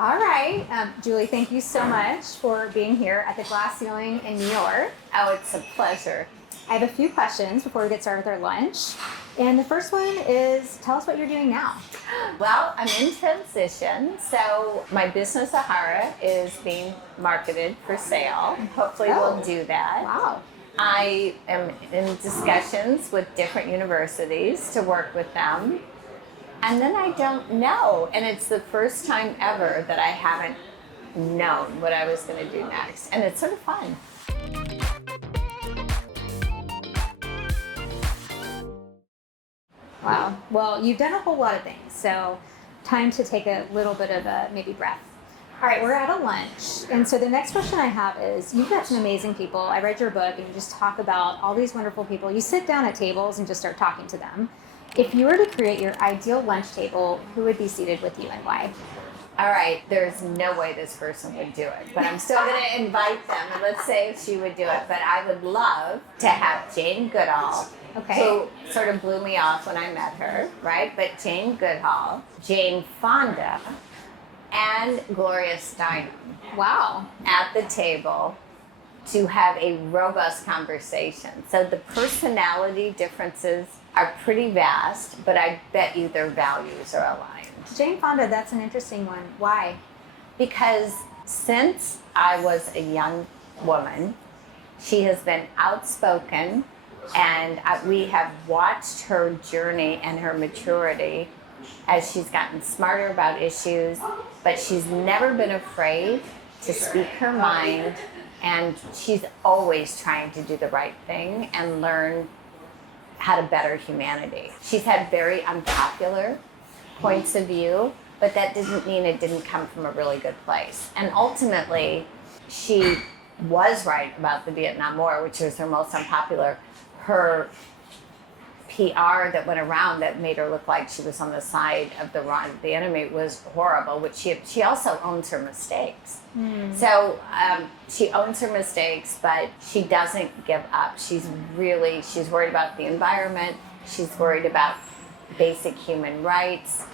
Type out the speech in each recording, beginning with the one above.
All right. Julie, thank you so much for being here at the Glass Ceiling in New York. Oh, it's a pleasure. I have a few questions before we get started with our lunch. And the first one is, tell us what you're doing now. Well, I'm in transition, so my business, Ahara, is being marketed for sale. Hopefully we'll do that. Wow. I am in discussions with different universities to work with them. And then I don't know. And it's the first time ever that I haven't known what I was going to do next. And it's sort of fun. Wow. Well, you've done a whole lot of things. So time to take a little bit of a maybe breath. All right, we're at a lunch. And so the next question I have is, you've got some amazing people. I read your book and you just talk about all these wonderful people. You sit down at tables and just start talking to them. If you were to create your ideal lunch table, who would be seated with you and why? All right, there's no way this person would do it, but I'm still going to invite them, and let's say if she would do it. But I would love to have Jane Goodall, who sort of blew me off when I met her, right? But Jane Goodall, Jane Fonda, and Gloria Steinem. Wow. At the table to have a robust conversation. So the personality differences are pretty vast, but I bet you their values are aligned. Jane Fonda, that's an interesting one. Why? Because since I was a young woman, she has been outspoken, and we have watched her journey and her maturity as she's gotten smarter about issues, but she's never been afraid to speak her mind, and she's always trying to do the right thing and learn how to better humanity. She's had very unpopular points of view, but that didn't mean it didn't come from a really good place. And ultimately, she was right about the Vietnam War, which was her most unpopular. Her PR that went around that made her look like she was on the side of the enemy was horrible, which she also owns her mistakes. So she owns her mistakes, but she doesn't give up. She's worried about the environment. She's worried about basic human rights,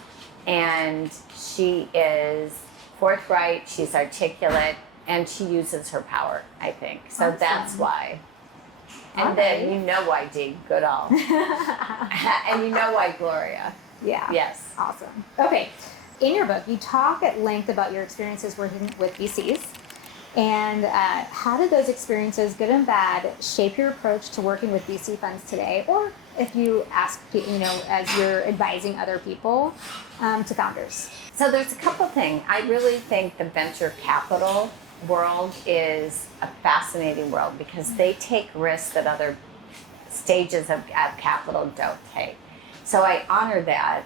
and she is forthright, she's articulate, and she uses her power, I think. So awesome. That's why. And then you know why Jane Goodall. And you know why Gloria. Yeah. Yes. Awesome. Okay. In your book, you talk at length about your experiences working with VCs. And how did those experiences, good and bad, shape your approach to working with VC funds today? Or if you ask, as you're advising other people, to founders? So there's a couple things. I really think the venture capital world is a fascinating world because they take risks that other stages of capital don't take. So I honor that.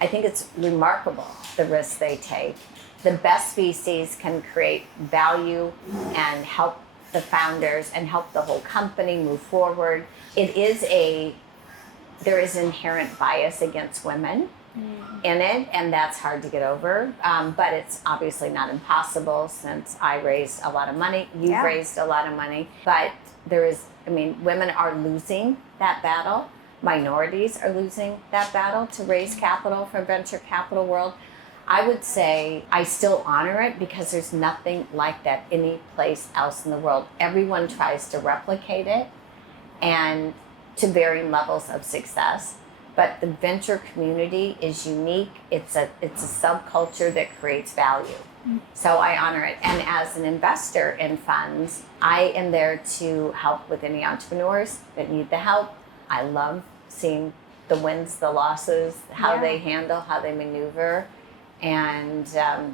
I think it's remarkable, the risks they take. The best VCs can create value and help the founders and help the whole company move forward. There is inherent bias against women in it, and that's hard to get over. But it's obviously not impossible since I raised a lot of money. You've raised a lot of money. But women are losing that battle. Minorities are losing that battle to raise capital for venture capital world. I would say I still honor it because there's nothing like that any place else in the world. Everyone tries to replicate it, and to varying levels of success. But the venture community is unique. It's a subculture that creates value. So I honor it. And as an investor in funds, I am there to help with any entrepreneurs that need the help. I love seeing the wins, the losses, how they handle, how they maneuver. And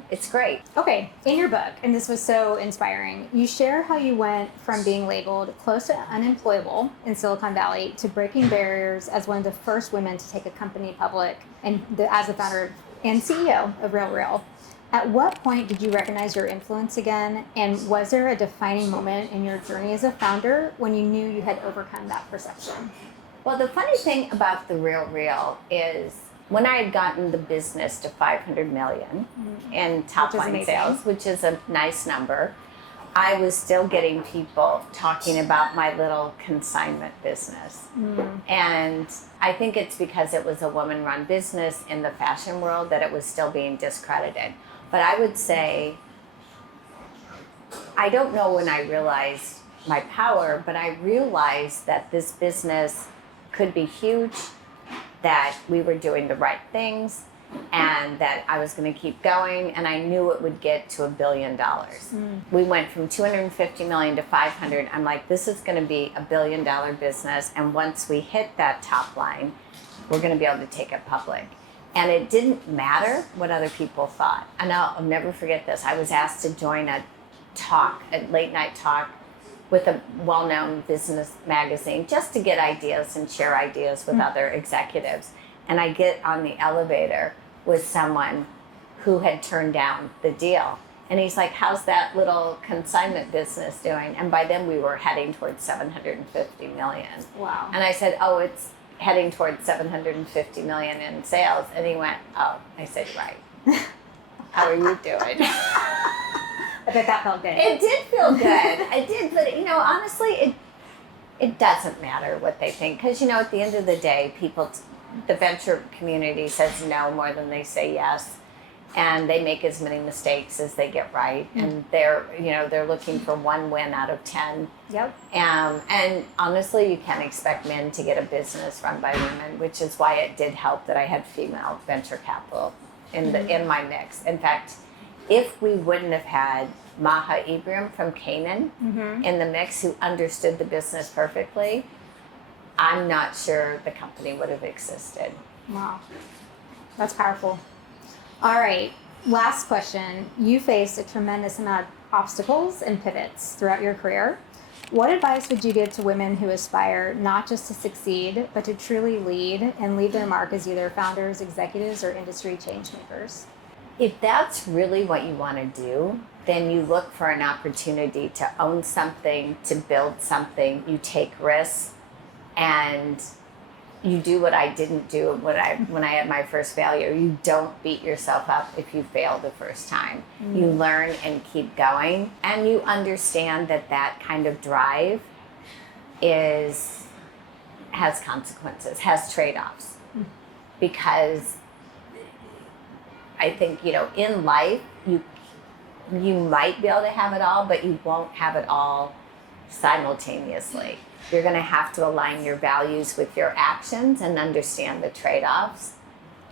it's great. Okay, in your book, and this was so inspiring, you share how you went from being labeled close to unemployable in Silicon Valley to breaking barriers as one of the first women to take a company public and as the founder and CEO of RealReal. At what point did you recognize your influence again? And was there a defining moment in your journey as a founder when you knew you had overcome that perception? Well, the funny thing about the RealReal is when I had gotten the business to $500 million in top line sales, which is a nice number, I was still getting people talking about my little consignment business. And I think it's because it was a woman-run business in the fashion world that it was still being discredited. But I would say, I don't know when I realized my power, but I realized that this business could be huge, that we were doing the right things, and that I was going to keep going, and I knew it would get to $1 billion. We went from 250 million to 500. I'm like, this is going to be $1 billion business, and once we hit that top line, we're going to be able to take it public. And it didn't matter what other people thought. And I'll never forget this. I was asked to join a late night talk with a well-known business magazine, just to get ideas and share ideas with other executives. And I get on the elevator with someone who had turned down the deal. And he's like, how's that little consignment business doing? And by then we were heading towards 750 million. Wow. And I said, oh, it's heading towards 750 million in sales. And he went, oh. I said, right. How are you doing? I bet that felt good. It did feel good. It did, but honestly, it doesn't matter what they think, because at the end of the day, the venture community says no more than they say yes, and they make as many mistakes as they get right, and they're looking for one win out of 10. Yep. And honestly, you can't expect men to get a business run by women, which is why it did help that I had female venture capital in my mix. In fact, if we wouldn't have had Maha Ibrahim from Canaan in the mix, who understood the business perfectly, I'm not sure the company would have existed. Wow. That's powerful. All right. Last question. You faced a tremendous amount of obstacles and pivots throughout your career. What advice would you give to women who aspire not just to succeed, but to truly lead and leave their mark as either founders, executives, or industry change makers? If that's really what you want to do, then you look for an opportunity to own something, to build something. You take risks, and you do what I didn't do when I had my first failure. You don't beat yourself up if you fail the first time. You learn and keep going, and you understand that kind of drive has consequences, has trade-offs, because I think, in life, you might be able to have it all, but you won't have it all simultaneously. You're going to have to align your values with your actions and understand the trade-offs.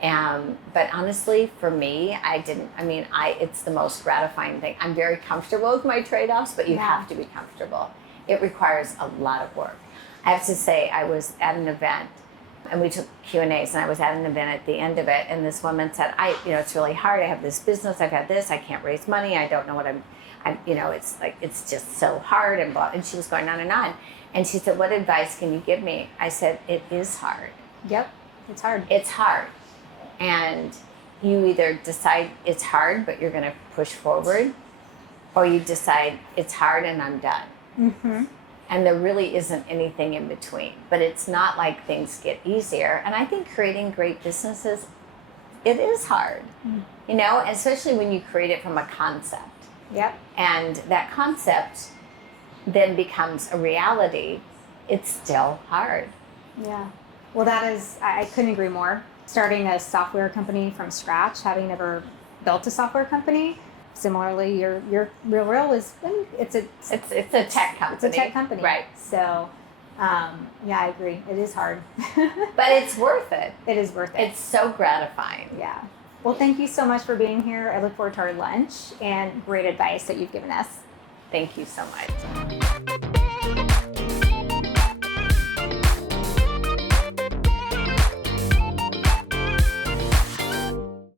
But honestly, for me, it's the most gratifying thing. I'm very comfortable with my trade-offs, but you have to be comfortable. It requires a lot of work. I have to say, I was at an event, and we took Q&As, and I was at an event at the end of it, and this woman said, it's really hard. I have this business. I've had this. I can't raise money. I don't know what it's just so hard, and blah. And she was going on and on. And she said, what advice can you give me? I said, it is hard. Yep, it's hard. It's hard. And you either decide it's hard, but you're going to push forward, or you decide it's hard and I'm done. Mm-hmm. And there really isn't anything in between. But it's not like things get easier. And I think creating great businesses, it is hard, especially when you create it from a concept. Yep. And that concept then becomes a reality. It's still hard. Yeah. Well, I couldn't agree more. Starting a software company from scratch, having never built a software company. Similarly, your real role is, it's a tech company. It's a tech company. Right. So, I agree. It is hard. But it's worth it. It is worth it. It's so gratifying. Yeah. Well, thank you so much for being here. I look forward to our lunch and great advice that you've given us. Thank you so much.